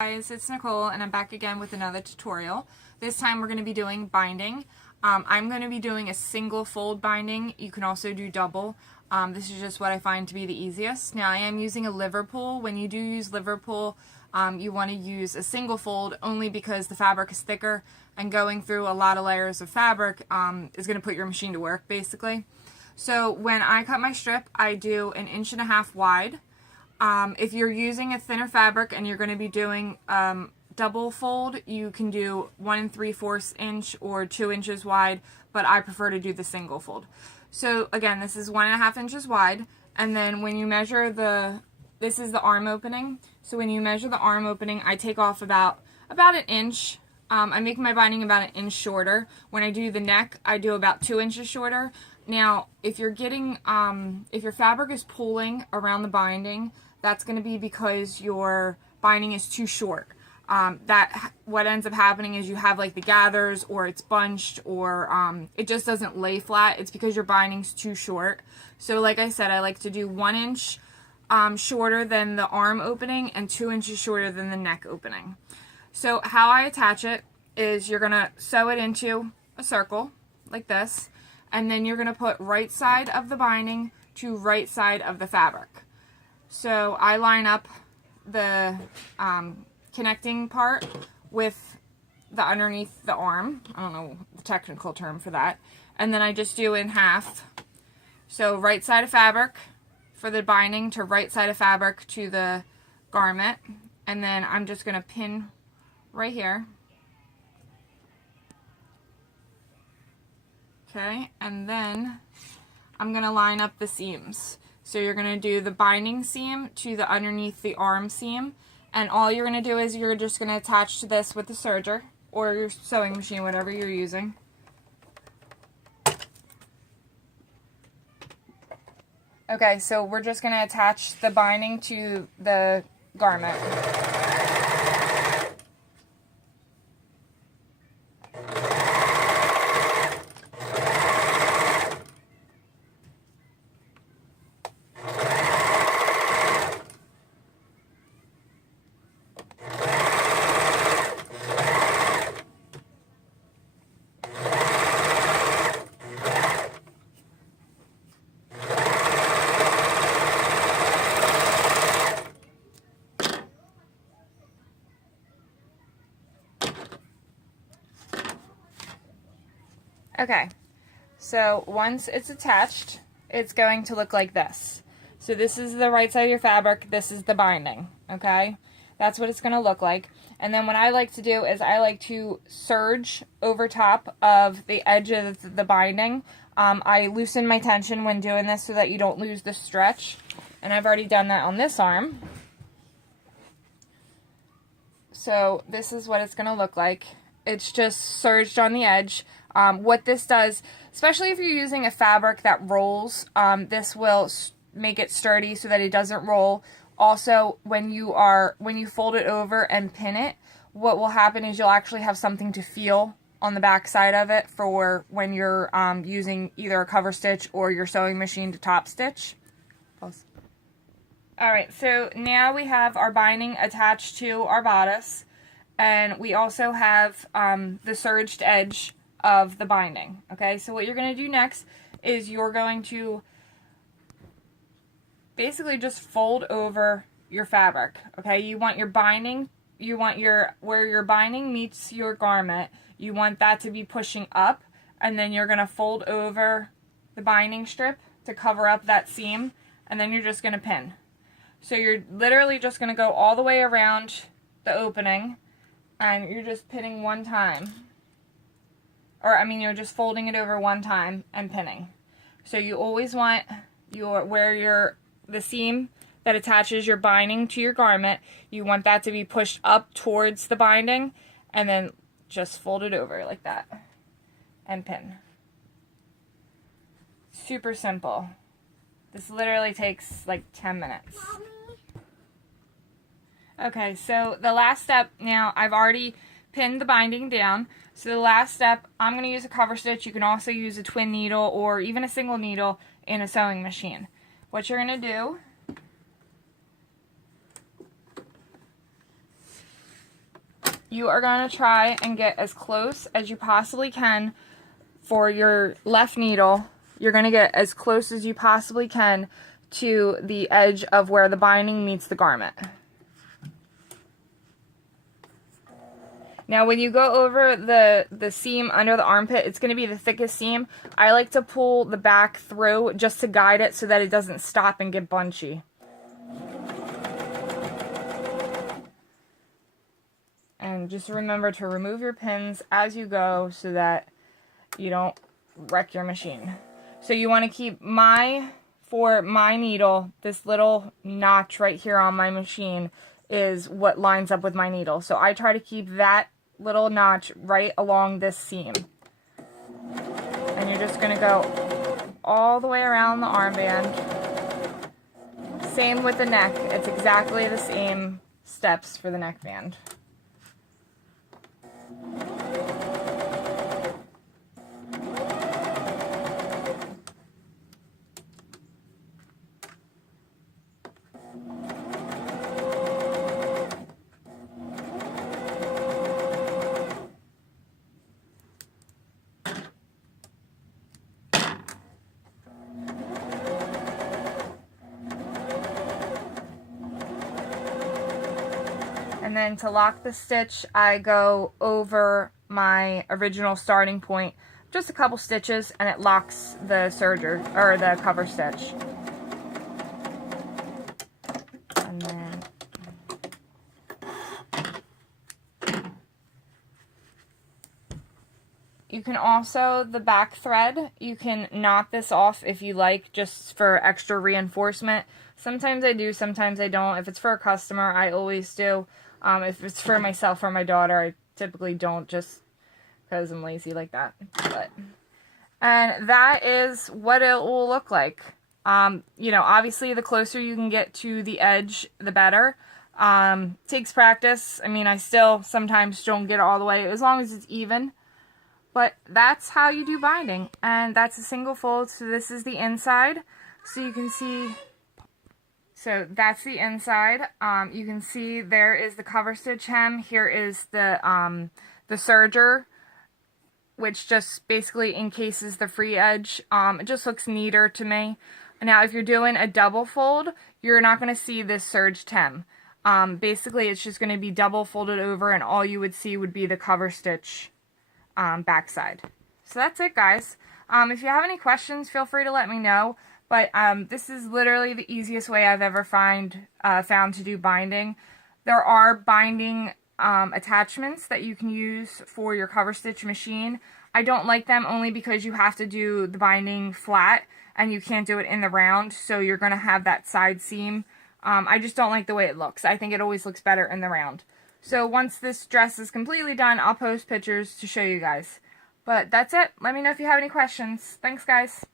Guys, it's Nicole and I'm back again with another tutorial. This time we're going to be doing binding. I'm going to be doing a single fold binding. You can also do double. This is just what I find to be the easiest. Now I am using a Liverpool. When you do use Liverpool, you want to use a single fold only because the fabric is thicker and going through a lot of layers of fabric is going to put your machine to work basically. So when I cut my strip, I do 1.5 inches wide. If you're using a thinner fabric and you're going to be doing double fold, you can do 1 3/4 inch or 2 inches wide, but I prefer to do the single fold. So again, this is 1.5 inches wide, and then when you measure this is the arm opening. So when you measure the arm opening, I take off about 1 inch. I make my binding about 1 inch shorter. When I do the neck, I do about 2 inches shorter. Now, if you're getting, if your fabric is pulling around the binding, that's going to be because your binding is too short. What ends up happening is you have like the gathers, or it's bunched, or it just doesn't lay flat. It's because your binding's too short. So like I said, I like to do 1 inch shorter than the arm opening and 2 inches shorter than the neck opening. So how I attach it is you're going to sew it into a circle like this, and then you're going to put right side of the binding to right side of the fabric. So I line up the connecting part with the underneath the arm. I don't know the technical term for that. And then I just do in half. So right side of fabric for the binding to right side of fabric to the garment. And then I'm just going to pin right here. Okay, and then I'm going to line up the seams. So you're going to do the binding seam to the underneath the arm seam, and all you're going to do is you're just going to attach to this with the serger or your sewing machine, whatever you're using. Okay, so we're just going to attach the binding to the garment. Okay, so once it's attached, it's going to look like this. So this is the right side of your fabric, this is the binding, okay? That's what it's going to look like. And then what I like to do is I like to serge over top of the edge of the binding. I loosen my tension when doing this so that you don't lose the stretch. And I've already done that on this arm. So this is what it's going to look like. It's just serged on the edge. What this does, especially if you're using a fabric that rolls, this will make it sturdy so that it doesn't roll. Also, when you fold it over and pin it, what will happen is you'll actually have something to feel on the back side of it for when you're using either a cover stitch or your sewing machine to top stitch. Pause. Alright, so now we have our binding attached to our bodice, and we also have the serged edge of the binding. Okay, so what you're going to do next is you're going to basically just fold over your fabric. Okay, you want your binding, where your binding meets your garment, you want that to be pushing up, and then you're going to fold over the binding strip to cover up that seam, and then you're just going to pin. So you're literally just going to go all the way around the opening, and you're just pinning one time. Or, I mean, you're just folding it over one time and pinning. So you always want the seam that attaches your binding to your garment, you want that to be pushed up towards the binding, and then just fold it over like that and pin. Super simple. This literally takes like 10 minutes. Okay, so the last step, now I've already pinned the binding down. So the last step, I'm going to use a cover stitch. You can also use a twin needle or even a single needle in a sewing machine. What you're going to do you are going to try and get as close as you possibly can for your left needle. You're going to get as close as you possibly can to the edge of where the binding meets the garment. Now when you go over the seam under the armpit, it's going to be the thickest seam. I like to pull the back through just to guide it so that it doesn't stop and get bunchy. And just remember to remove your pins as you go so that you don't wreck your machine. So you want to keep for my needle, this little notch right here on my machine is what lines up with my needle. So I try to keep that little notch right along this seam. And you're just going to go all the way around the armband. Same with the neck. It's exactly the same steps for the neckband. And then to lock the stitch, I go over my original starting point, just a couple stitches, and it locks the serger, or the cover stitch. And then you can also, the back thread, you can knot this off if you like, just for extra reinforcement. Sometimes I do, sometimes I don't. If it's for a customer, I always do. If it's for myself or my daughter, I typically don't, just because I'm lazy like that. And that is what it will look like. You know, obviously the closer you can get to the edge, the better. Takes practice. I mean, I still sometimes don't get it all the way, as long as it's even. But that's how you do binding. And that's a single fold. So this is the inside. So you can see... So that's the inside. You can see there is the cover stitch hem. Here is the serger, which just basically encases the free edge. It just looks neater to me. Now, if you're doing a double fold, you're not going to see this serged hem. Basically, it's just going to be double folded over, and all you would see would be the cover stitch backside. So that's it, guys. If you have any questions, feel free to let me know. But this is literally the easiest way I've ever found to do binding. There are binding attachments that you can use for your cover stitch machine. I don't like them only because you have to do the binding flat and you can't do it in the round, so you're going to have that side seam. I just don't like the way it looks. I think it always looks better in the round. So once this dress is completely done, I'll post pictures to show you guys. But that's it. Let me know if you have any questions. Thanks, guys.